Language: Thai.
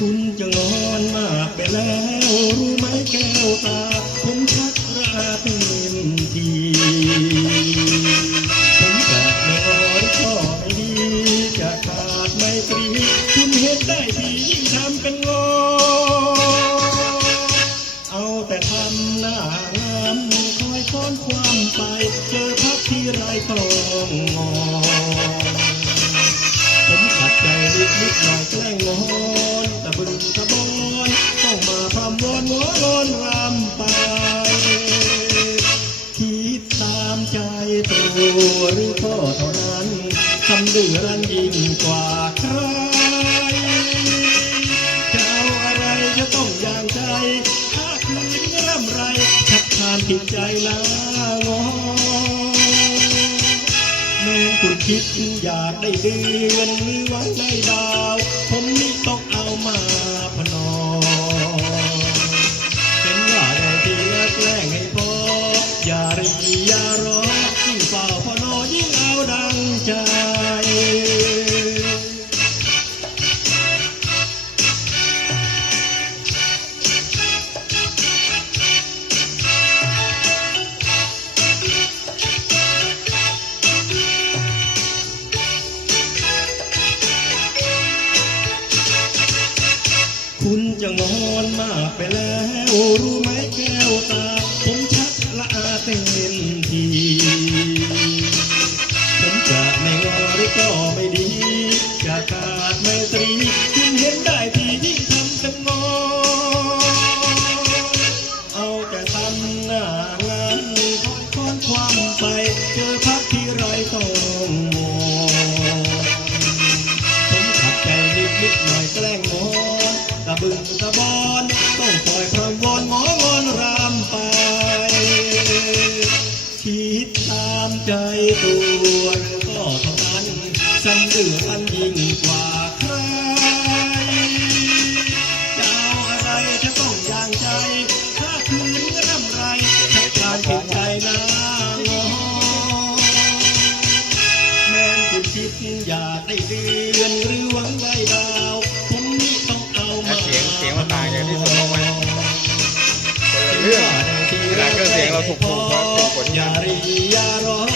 คุณจะงอนมากไปแล้ว รู้ไหมแก้วตา ผมชักราเต็มทีผมจะไม่งอนก็ไม่ดีจะขาดไม่ตรี คุณเห็นได้ดียิ่งทำเป็นงอ เอาแต่ทำหน้างามคอยค้อนความไป เจอพักที่ไรต้องงอผมขัดใจนิดนิดๆหน่อยแกล้งงอำวอนรำไป คิดตามใจตัวหรือพ่อเท่านั้นทำเดือดยิ่งกว่าใคร จะเอาอะไรจะต้องอย่างใจ ถ้าคืนร่ำไรชักทานผิดใจลางอแม่คุณคิดอยากได้เดือนหรือหวังได้ดาว จะงอนมากไปแล้ว รู้ไหมแก้วตา ผมชักละอาเต็มที ผมจะไม่งอหรือก็ไม่ดี จะขาดไม่ตรี บึงตะบอนต้องคอยพรำวอนงองอนรำไปคิดตามใจตัวก็เท่านั้นฉันเดือดอันยิ่งกว่าใครจะเอาอะไรจะต้องอย่างใจ ถ้าคืนร่ำไรให้การผิดใจนางอแม้นคุณคิดอยากได้เดือนหรือหวังได้ดาว คนละเรื่องขนาดเครื่องเสียงเราถูกๆก็ถูกกว่าที่